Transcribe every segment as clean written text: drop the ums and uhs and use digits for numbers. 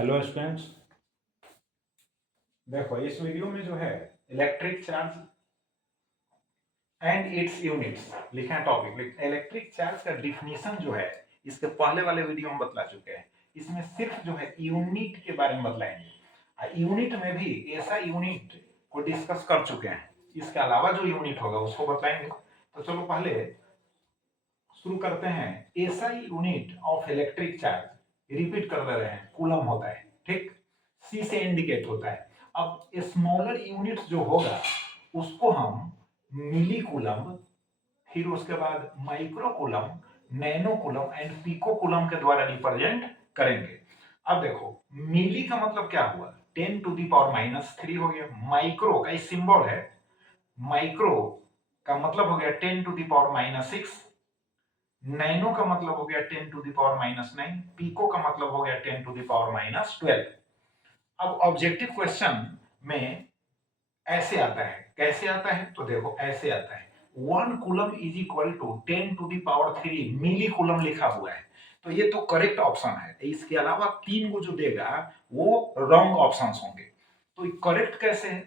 Hello students. देखो इस video में जो है electric charge and it's units लिखे हैं टॉपिक। इलेक्ट्रिक चार्ज का डिफिनीशन जो है इसके पहले वाले वीडियो में बतला चुके हैं। इसमें सिर्फ जो है यूनिट के बारे में बतलाएंगे। यूनिट में भी ऐसा यूनिट को डिस्कस कर चुके हैं। इसके अलावा जो यूनिट होगा उसको बताएंगे। तो चलो पहले शुरू करते हैं। SI unit of electric charge repeat कर दे रहे हैं, कूलम होता है। ठीक, सी से इंडिकेट होता है। अब स्मॉलर यूनिट जो होगा उसको हम मिली कूलम, फिर उसके बाद micro coulomb, nano coulomb and pico coulomb के द्वारा रिप्रेजेंट करेंगे। अब देखो मिली का मतलब क्या हुआ, 10⁻³ हो गया। माइक्रो का सिंबल है, माइक्रो का मतलब हो गया 10⁻⁻6। नैनो का मतलब हो गया 10⁻⁹। पिको का मतलब हो गया 10⁻12। अब ऑब्जेक्टिव क्वेश्चन में ऐसे आता है। कैसे आता है तो देखो ऐसे आता है, 1 coulomb is equal to 10⁻³ milli coulomb लिखा हुआ है। तो ये तो करेक्ट ऑप्शन है। इसके अलावा 3 को जो देगा वो रॉन्ग ऑप्शंस होंगे। तो करेक्ट कैसे है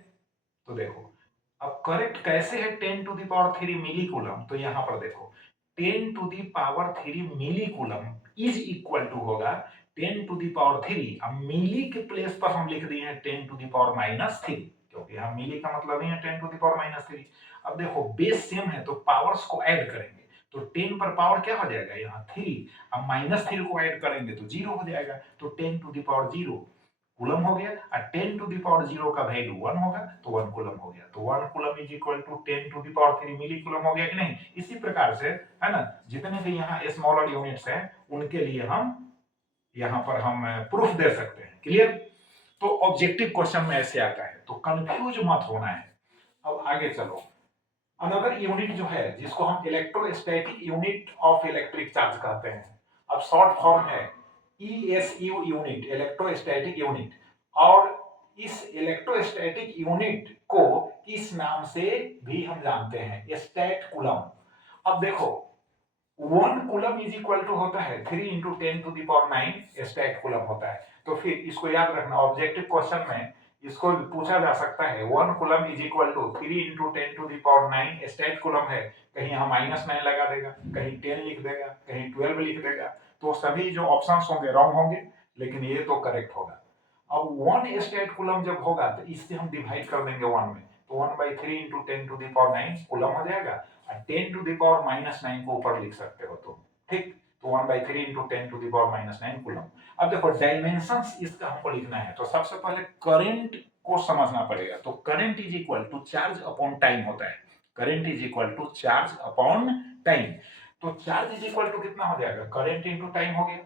तो देखो, अब करेक्ट कैसे है 10⁻³ मिली कूलम, तो यहां पर देखो 10⁻³ milli coulomb is equal to होगा 10⁻³। अब मिली के प्लेस पर हम लिख दिए हैं 10⁻⁻3, क्योंकि हम मिली का मतलब ही है 10⁻⁻3। अब देखो बेस सेम है तो पावर्स को ऐड करेंगे तो 10 पर पावर क्या हो जाएगा यहाँ 3। अब -3 को ऐड करेंगे तो 0 हो जाएगा। तो 10⁻0 कूलम हो गया और 10⁻0 का वैल्यू 1 होगा तो 1 कूलम हो गया। तो 1 coulomb is equal to 10⁻³ milli coulomb हो गया कि नहीं। इसी प्रकार से है ना, जितने भी यहाँ स्मॉलर यूनिट्स हैं उनके लिए हम यहाँ पर हम प्रूफ दे सकते हैं। क्लियर। तो ऑब्जेक्टिव क्वेश्चन में ऐसे आता है, तो कंफ्यूज मत होना है। अब आगे चलो, अनदर यूनिट जो है जिसको हम electrostatic unit of electric charge कहते हैं। अब शॉर्ट फॉर्म है ESU यूनिट, इलेक्ट्रोस्टैटिक यूनिट। और इस इलेक्ट्रोस्टैटिक यूनिट को इस नाम से भी हम जानते हैं, स्टैट कूलम। अब देखो 1 कूलम इज इक्वल टू होता है 3 × 10⁹ स्टैट कूलम होता है। तो फिर इसको याद रखना, ऑब्जेक्टिव क्वेश्चन में इसको पूछा जा सकता है 1 coulomb is equal to 3 × 10⁹ stat coulomb है। कहीं यहाँ -9 लगा देगा, कहीं 10 लिख देगा, कहीं 12 लिख देगा। तो सभी जो ऑप्शंस होंगे रॉन्ग होंगे, लेकिन ये तो करेक्ट होगा। अब 1 स्टैट कूलम जब होगा तो इससे हम डिवाइड कर देंगे 1 में, तो 1/3 × 10⁹ कूलम हो जाएगा। 10⁻⁻9 को ऊपर लिख सकते हो तुम। ठीक, तो 1/3 × 10⁻⁹ कूलम। अब देखो डायमेंशंस इसका हमको लिखना है, तो सबसे पहले करंट को समझना पड़ेगा। तो current is equal to charge upon time होता है। Current is equal to charge upon time. तो चार्ज इज इक्वल टू कितना हो जाएगा, करंट इंटू टाइम हो गया।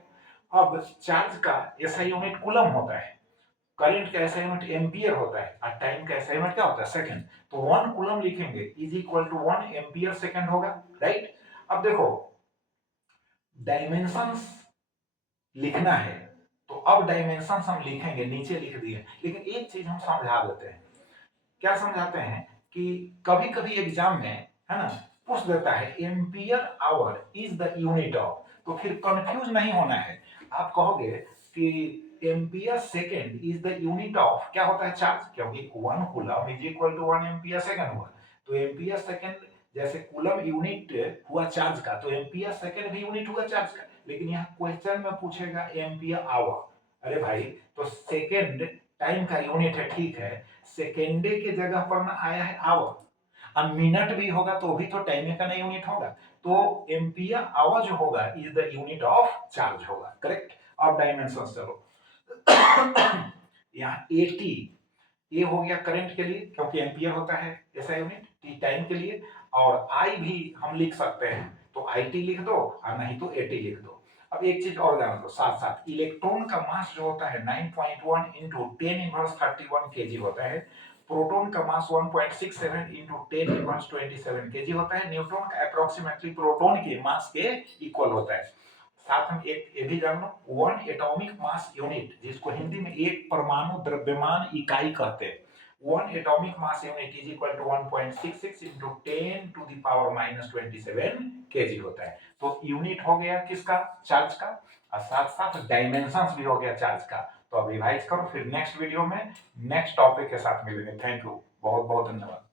अब चार्ज का एसआई यूनिट कूलम होता है, करंट का एसआई यूनिट एम्पियर होता है और टाइम का एसआई यूनिट क्या होता है, सेकंड। तो 1 कूलम लिखेंगे is equal to 1 ampere second होगा। राइट। अब देखो डायमेंशंस लिखना है, तो अब डायमेंशंस हम लिखेंगे, नीचे लिख दिए। लेकिन एक चीज हम समझा देते हैं। क्या समझाते हैं कि कभी कभी एग्जाम में है ना पूछ देता है ampere hour is the unit of, तो फिर कंफ्यूज नहीं होना है। आप कहोगे कि ampere second is the unit of क्या होता है, चार्ज, क्योंकि 1 coulomb is equal to 1 ampere second हुआ। तो एम्पियर सेकेंड जैसे कूलम यूनिट हुआ चार्ज का, तो एम्पियर सेकेंड भी यूनिट हुआ चार्ज का। लेकिन यहाँ क्वेश्चन में पूछेगा एम्पियर आवर। अरे भाई, तो सेकेंड टाइम का यूनिट है, ठीक है, सेकेंडे के जगह पर ना आया है आवर। अब मिनट भी होगा तो भी तो टाइम का नहीं यूनिट होगा। तो एम्पियर आवर जो होगा is the unit of charge होगा। करेक्ट। अब डायमेंशंस चलो यहाँ 80 ये हो गया करंट के लिए, क्योंकि एम्पियर होता है ऐसा यूनिट। टी टाइम के लिए, और आई भी हम लिख सकते हैं, तो आई टी लिख दो और नहीं तो 80 लिख दो। अब एक चीज और जान लो साथ साथ, इलेक्ट्रॉन का मास जो होता है 9.1 × 10⁻31 kg होता है। प्रोटॉन का मास 1.67 × 10⁻27 kg होता है। न्यूट्रॉन का अप्रोक्सीमेटली प्रोटॉन के मास के इक्वल होता है। साथ में एक ये भी जान लो, 1 एटॉमिक मास यूनिट, जिसको हिंदी में एक परमाणु द्रव्यमान इकाई कहते हैं, 1 atomic mass unit is equal to 1.66 × 10⁻27 kg होता है। तो यूनिट हो गया किसका, चार्ज का, और साथ साथ डायमेंशंस भी हो गया चार्ज का। तो अब रिवाइज करो, फिर नेक्स्ट वीडियो में नेक्स्ट टॉपिक के साथ मिलेंगे। थैंक यू, बहुत बहुत धन्यवाद।